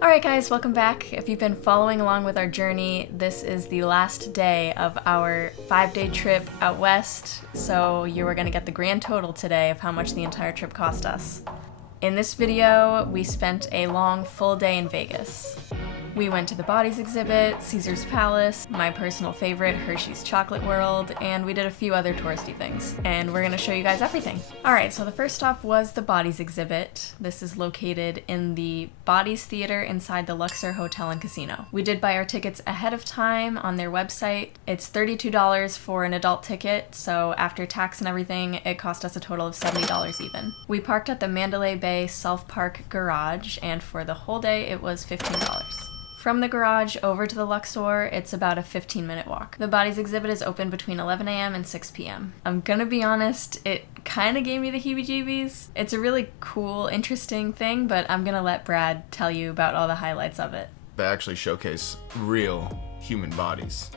Alright guys, welcome back. If you've been following along with our journey, this is the last day of our 5-day trip out west, so you are going to get the grand total today of how much the entire trip cost us. In this video, we spent a long full day in Vegas. We went to the Bodies exhibit, Caesar's Palace, my personal favorite, Hershey's Chocolate World, and we did a few other touristy things. And we're gonna show you guys everything. Alright, so the first stop was the Bodies exhibit. This is located in the Bodies Theater inside the Luxor Hotel and Casino. We did buy our tickets ahead of time on their website. It's $32 for an adult ticket, so after tax and everything, it cost us a total of $70 even. We parked at the Mandalay Bay Self-Park Garage, and for the whole day, it was $15. From the garage over to the Luxor, it's about a 15-minute walk. The Bodies exhibit is open between 11 a.m. and 6 p.m. I'm gonna be honest, it kind of gave me the heebie-jeebies. It's a really cool, interesting thing, but I'm gonna let Brad tell you about all the highlights of it. They actually showcase real human bodies.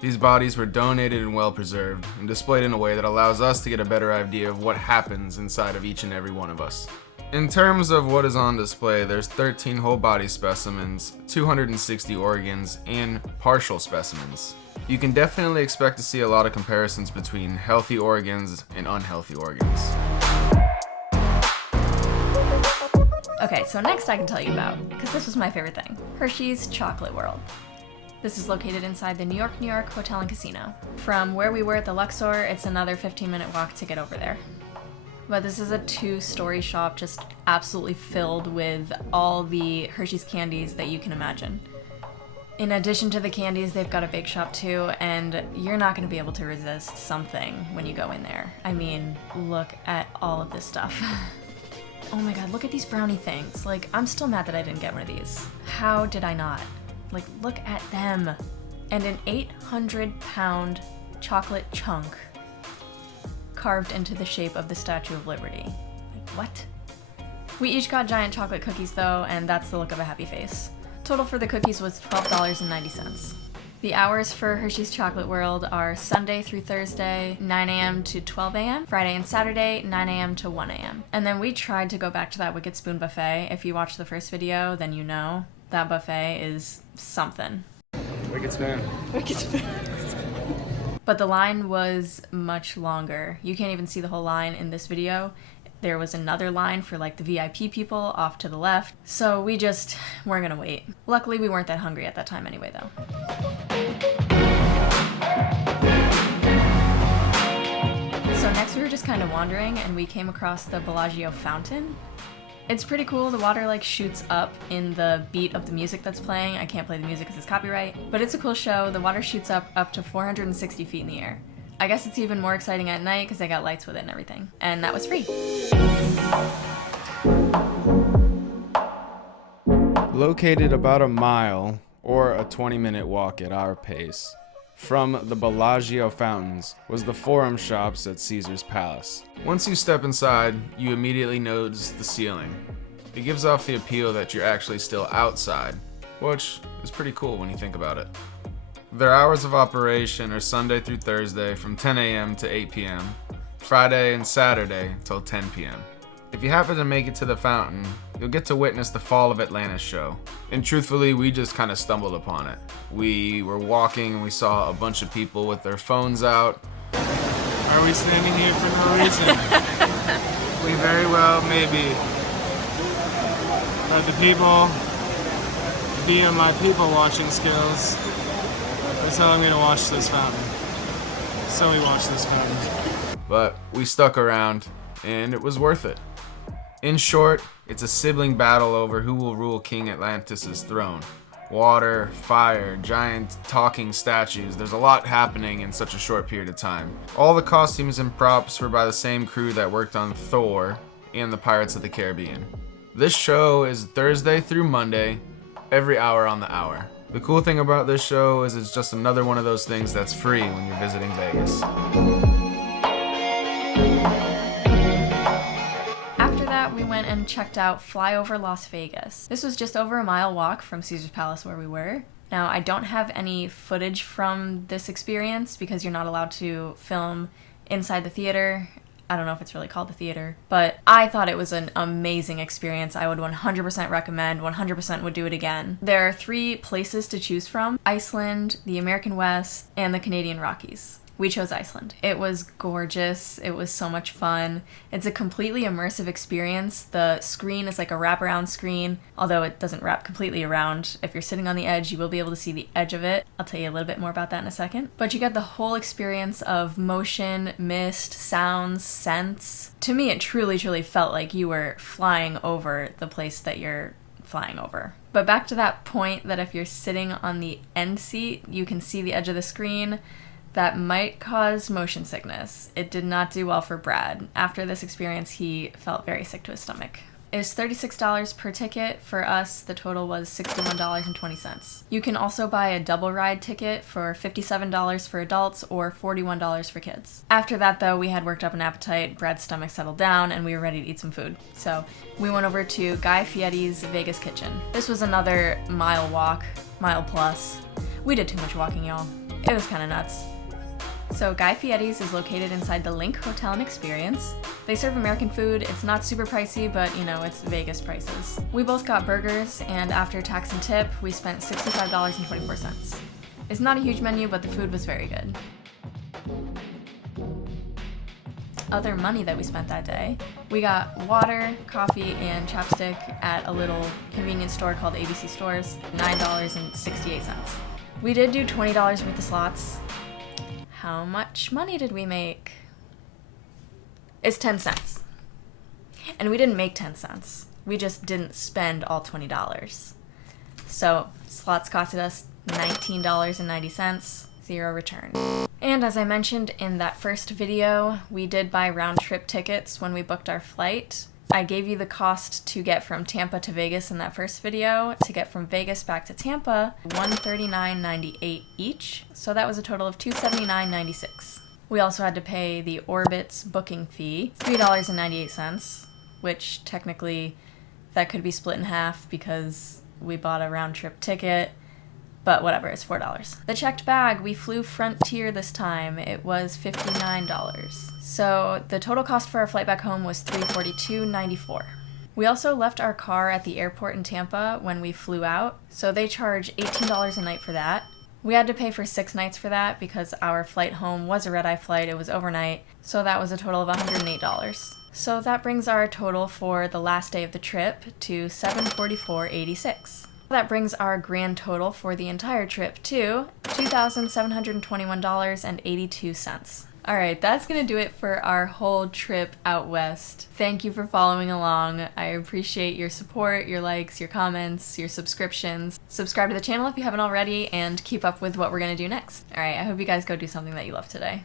These bodies were donated and well preserved and displayed in a way that allows us to get a better idea of what happens inside of each and every one of us. In terms of what is on display, there's 13 whole body specimens, 260 organs, and partial specimens. You can definitely expect to see a lot of comparisons between healthy organs and unhealthy organs. Okay, so next I can tell you about, because this was my favorite thing, Hershey's Chocolate World. This is located inside the New York Hotel and Casino. From where we were at the Luxor, it's another 15-minute walk to get over there. But this is a 2-story shop just absolutely filled with all the Hershey's candies that you can imagine. In addition to the candies, they've got a bake shop too, and you're not going to be able to resist something when you go in there. I mean, look at all of this stuff. Oh my god, look at these brownie things. Like, I'm still mad that I didn't get one of these. How did I not? Like, look at them. And an 800-pound chocolate chunk carved into the shape of the Statue of Liberty. Like, what? We each got giant chocolate cookies though, and that's the look of a happy face. Total for the cookies was $12.90. The hours for Hershey's Chocolate World are Sunday through Thursday, 9 a.m. to 12 a.m., Friday and Saturday, 9 a.m. to 1 a.m. And then we tried to go back to that Wicked Spoon buffet. If you watched the first video, then you know that buffet is something. Wicked Spoon. Wicked Spoon. But the line was much longer. You can't even see the whole line in this video. There was another line for like the VIP people off to the left. So we just weren't gonna wait. Luckily we weren't that hungry at that time anyway though. So next we were just kind of wandering and we came across the Bellagio Fountain. It's pretty cool. The water like shoots up in the beat of the music that's playing. I can't play the music because it's copyright, but it's a cool show. The water shoots up to 460 feet in the air. I guess it's even more exciting at night because they got lights with it and everything. And that was free. Located about a mile or a 20-minute walk at our pace from the Bellagio Fountains was the Forum Shops at Caesar's Palace. Once you step inside, you immediately notice the ceiling. It gives off the appeal that you're actually still outside, which is pretty cool when you think about it. Their hours of operation are Sunday through Thursday from 10 a.m. to 8 p.m., Friday and Saturday till 10 p.m. If you happen to make it to the fountain, you'll get to witness the Fall of Atlantis show. And truthfully, we just kind of stumbled upon it. We were walking and we saw a bunch of people with their phones out. Are we standing here for no reason? We very well may be. But the people, via my people watching skills, they tell me to watch this fountain. So we watched this fountain. But we stuck around, and it was worth it. In short, it's a sibling battle over who will rule King Atlantis' throne. Water, fire, giant talking statues. There's a lot happening in such a short period of time. All the costumes and props were by the same crew that worked on Thor and the Pirates of the Caribbean. This show is Thursday through Monday, every hour on the hour. The cool thing about this show is it's just another one of those things that's free when you're visiting Vegas. We went and checked out Flyover Las Vegas. This was just over a mile walk from Caesar's Palace where we were. Now, I don't have any footage from this experience because you're not allowed to film inside the theater. I don't know if it's really called the theater, but I thought it was an amazing experience. I would 100% recommend, 100% would do it again. There are 3 places to choose from: Iceland, the American West, and the Canadian Rockies. We chose Iceland. It was gorgeous. It was so much fun. It's a completely immersive experience. The screen is like a wraparound screen, although it doesn't wrap completely around. If you're sitting on the edge, you will be able to see the edge of it. I'll tell you a little bit more about that in a second. But you get the whole experience of motion, mist, sounds, scents. To me, it truly, truly felt like you were flying over the place that you're flying over. But back to that point that if you're sitting on the end seat, you can see the edge of the screen. That might cause motion sickness. It did not do well for Brad. After this experience, he felt very sick to his stomach. It was $36 per ticket. For us, the total was $61.20. You can also buy a double ride ticket for $57 for adults or $41 for kids. After that, though, we had worked up an appetite, Brad's stomach settled down, and we were ready to eat some food. So we went over to Guy Fieri's Vegas Kitchen. This was another mile walk, mile plus. We did too much walking, y'all. It was kind of nuts. So Guy Fieri's is located inside the Link Hotel and Experience. They serve American food. It's not super pricey, but you know, it's Vegas prices. We both got burgers, and after tax and tip, we spent $65.24. It's not a huge menu, but the food was very good. Other money that we spent that day, we got water, coffee, and chapstick at a little convenience store called ABC Stores, $9.68. We did do $20 worth of slots. How much money did we make? It's 10 cents. And we didn't make 10 cents. We just didn't spend all $20. So slots costed us $19.90, 0 return. And as I mentioned in that first video, we did buy round trip tickets when we booked our flight. I gave you the cost to get from Tampa to Vegas in that first video. To get from Vegas back to Tampa, $139.98 each. So that was a total of $279.96. We also had to pay the Orbitz booking fee, $3.98, which technically that could be split in half because we bought a round trip ticket. But whatever, it's $4. The checked bag, we flew Frontier this time. It was $59. So the total cost for our flight back home was $342.94. We also left our car at the airport in Tampa when we flew out, so they charge $18 a night for that. We had to pay for 6 nights for that because our flight home was a red-eye flight, it was overnight, so that was a total of $108. So that brings our total for the last day of the trip to $744.86. That brings our grand total for the entire trip to $2,721.82. Alright, that's gonna do it for our whole trip out west. Thank you for following along. I appreciate your support, your likes, your comments, your subscriptions. Subscribe to the channel if you haven't already, and keep up with what we're gonna do next. Alright, I hope you guys go do something that you love today.